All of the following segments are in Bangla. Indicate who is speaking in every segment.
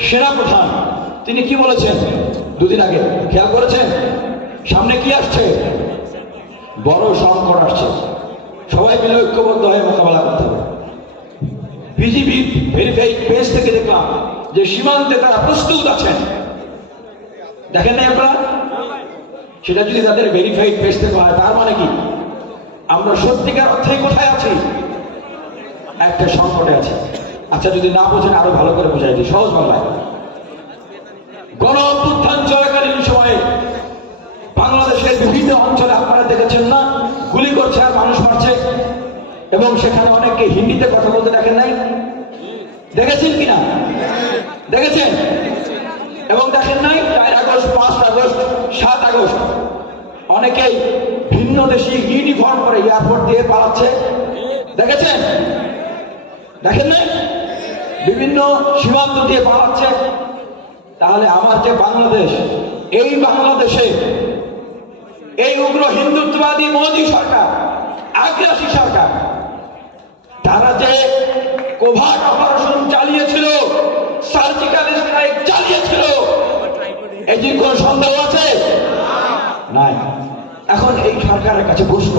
Speaker 1: সেনা প্রধান। তিনি কি বলেছেন? দুদিন আগে। খেয়াল করেছেন? সামনে কি আসছে? বড় সংকট আসছে। সবাই মিলে ঐক্যবদ্ধ হয়ে মোকাবেলা করতে হবে। বিজিবি ভেরিফাইড পেজ থেকে দেখলাম যে সীমান্তে তারা প্রস্তুত আছেন। দেখেন নাই আপনারা? সেটা যদি তাদের ভেরিফাইড পেজ থেকে হয়, তার মানে কি? আমরা সত্যিকার অর্থে কোথায় আছি? একটা সংকটে আছে। আচ্ছা যদি না বোঝেন, আরও ভালো করে বোঝাই দিই। সহজ বাংলায়। গণ চলাকালীন সময়ে বাংলাদেশের বিভিন্ন অঞ্চলে আপনারা দেখেছেন না, গুলি করছে আর মানুষ মারছে। এবং সেখানে অনেককে হিন্দিতে কথা বলতে দেখেন নাই। দেখেছেন কিনা? দেখেছেন? এবং দেখেন নাই, চার আগস্ট, পাঁচ আগস্ট, সাত আগস্ট। অনেকেই ভিন্ন দেশি ইউনিফর্ম পরে এয়ারপোর্ট দিয়ে পালাচ্ছে। দেখেছেন? দেখেন নাই? বিভিন্ন সীমান্ত দিয়ে পালাচ্ছে। তাহলে আমার যে বাংলাদেশ, এই বাংলাদেশে এই উগ্র হিন্দুত্ববাদী মোদী সরকার, আগ্রাসী সরকার, তারা যে কোভার্ট অপারেশন চালিয়েছিল, সার্জিক্যাল স্ট্রাইক চালিয়েছিল যে কোন সন্দেহ আছে? নাই। এখন এই সরকারের কাছে প্রশ্ন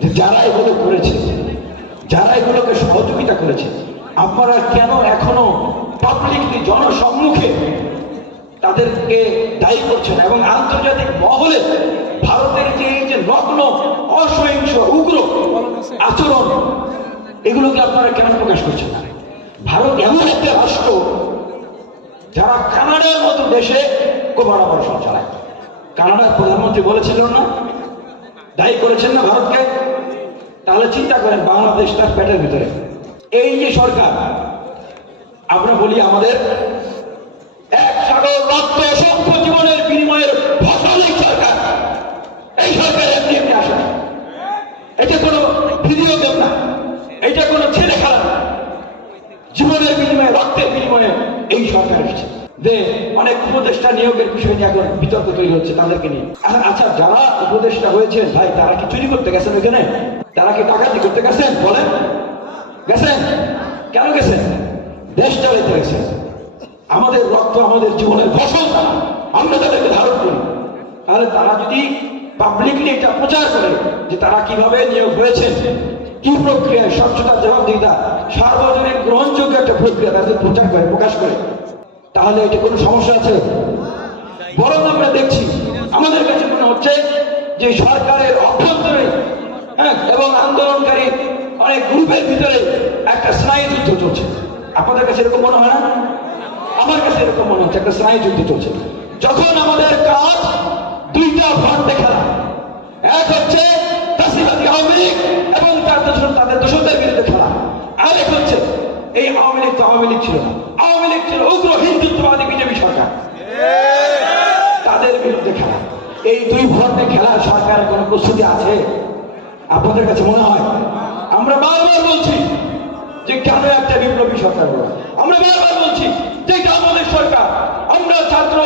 Speaker 1: যে যারা এগুলো করেছে, যারা এগুলোকে সহযোগিতা করেছে আপনারা কেন এখনও পাবলিকলি জনসম্মুখে তাদেরকে দায়ী করছেন এবং আন্তর্জাতিক মহলে ভারতের যে এই যে নগ্ন, অসহিংস, উগ্র আচরণ, এগুলোকে আপনারা কেন প্রকাশ করছেন ভারত এমন একটা রাষ্ট্র যারা কানাডার মতো দেশে কোভার অপারেশন চালায়। কানাডার প্রধানমন্ত্রী বলেছিলেন না? দায়ী করেছেন না ভারতকে? তাহলে চিন্তা করেন, বাংলাদেশ তার পেটের ভিতরে। এই যে সরকার, আমরা বলি আমাদের এক সাগর রক্ত অসংখ্য জীবনের বিনিময়ের ফসল এই সরকার। এই সরকার এমনি এমনি আসে। এটা কোনো ভিডিও গেম না। এটা কোনো ছেলে খেলা না। জীবনের বিনিময়ে, রক্তের বিনিময়ে এই সরকার এসেছে। যে অনেক উপদেষ্টা নিয়োগের বিষয় নিয়ে এখন বিতর্ক তৈরি হচ্ছে তাদেরকে নিয়ে। আচ্ছা যারা উপদেষ্টা হয়েছে, ভাই, তারা কি চুরি করতে গেছেন ওইখানে? তারা কি ডাকাতি করতে গেছেন? বলেন। গেছেন কেন গেছেন দেশ চালাইতে গেছেন আমাদের রক্ত আমাদের জীবনের ফসল আমরা তাদেরকে ধারণ করি। তাহলে তারা যদি পাবলিকলি এটা প্রচার করে যে তারা কীভাবে নিয়োগ হয়েছেন কি প্রক্রিয়ায় স্বচ্ছতা জবাবদিহিতা, সার্বজনীন গ্রহণযোগ্য একটা প্রক্রিয়া তাদের প্রচার করে, প্রকাশ করে, তাহলে এটা কোনো সমস্যা আছে? বরং আমরা দেখছি, আমাদের কাছে মনে হচ্ছে যে সরকারের অভ্যন্তরে হ্যাঁ এবং আন্দোলনকারী অনেক গ্রুপের ভিতরে একটা স্নায়ু যুদ্ধ চলছে। আপনাদের কাছে এরকম মনে হয় না? আমার কাছে এরকম মনে হচ্ছে, একটা স্নায়ু যুদ্ধ চলছে। যখন আমাদের কাজ, দুইটা ফ্রন্টে খেলা। এক হচ্ছে তাসিবাদী আওয়ামী লীগ এবং তার দোষর, তাদের দোষদের বিরুদ্ধে খেলা। আরেক হচ্ছে এই আওয়ামী লীগ তো আওয়ামী লীগ ছিল না। আওয়ামী লীগ ছিল উগ্র হিন্দুত্ববাদী বিজেপি সরকার। তাদের বিরুদ্ধে খেলা। এই দুই ফ্রন্টে খেলার সরকারের কোনো প্রস্তুতি আছে? আপনাদের কাছে মনে হয়? আমরা বারবার বলছি যে কেন একটা বিপ্লবী সরকার হলো? আমরা বারবার বলছি যে এটা আমাদের সরকার। আমরা ছাত্র,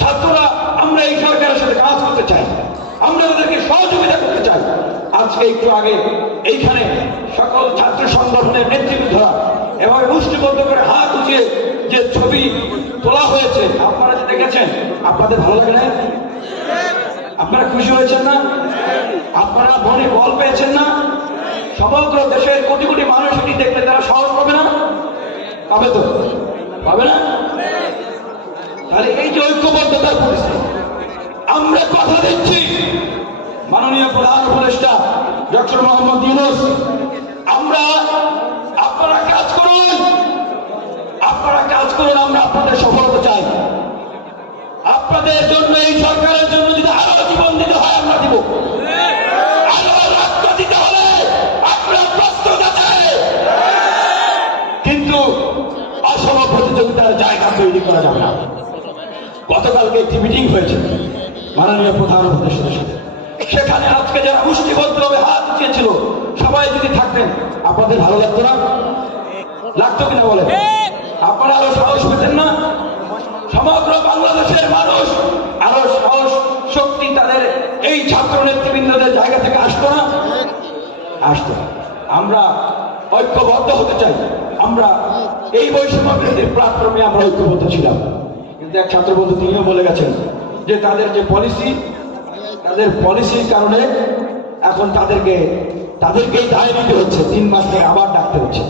Speaker 1: ছাত্ররা আমরা এই সরকারের সাথে কাজ করতে চাই। আমরা তাদেরকে সহযোগিতা করতে চাই। আজকে একটু আগে এইখানে সকল ছাত্র সংগঠনের নেতৃবৃন্দরা এভাবে মুষ্টিবদ্ধ করে হাত উঠিয়ে যে ছবি তোলা হয়েছে, আপনারা যে দেখেছেন? আপনাদের ভালো লাগে না? আপনারা খুশি হয়েছেন না? আপনারা মনে বল পেয়েছেন না? সমগ্র দেশের কোটি কোটি মানুষ এটি দেখলে তারা সাহস পাবে না? পাবে তো? পাবে না? তাহলে এই যে ঐক্যবদ্ধতার পরিস্থিতি, আমরা কথা দিচ্ছি। মাননীয় প্রধান উপদেষ্টা, ডক্টর মোহাম্মদ ইউনুস, আমরা, আপনারা কাজ করুন। আপনারা কাজ করুন, আমরা আপনাদের সফলতা চাই। আপনাদের জন্য, এই সরকারের জন্য যদি আরও জীবন দিতে হয়, আমরা দিব। তৈরি করা যাবে না। গতকালকে একটি মিটিং হয়েছে মাননীয় প্রধান উপদেষ্টার সাথে। সেখানে আজকে যারা মুষ্টিবদ্ধভাবে হাত উঠিয়েছিল সবাই যদি থাকতেন, আপনাদের ভালো লাগতো না? লাগতো কিনা বলে আপনারা আরও সাহস পেতেন না? সমগ্র বাংলাদেশের মানুষ আরও সাহস, শক্তি তাদের এই ছাত্র নেতৃবৃন্দদের জায়গা থেকে আসতো না? আসতো। আমরা ঐক্যবদ্ধ হতে চাই। আমরা এই বৈষম্য বিরোধী প্ল্যাটফর্মে আমরা ঐক্যবদ্ধ ছিলাম। কিন্তু এক ছাত্রবন্ধু তিনিও বলে গেছেন যে তাদের যে পলিসি তাদের পলিসির কারণে এখন তাদেরকে, তাদেরকেই দায় দিতে হচ্ছে, তিন মাস থেকে আবার ডাকতে হচ্ছে।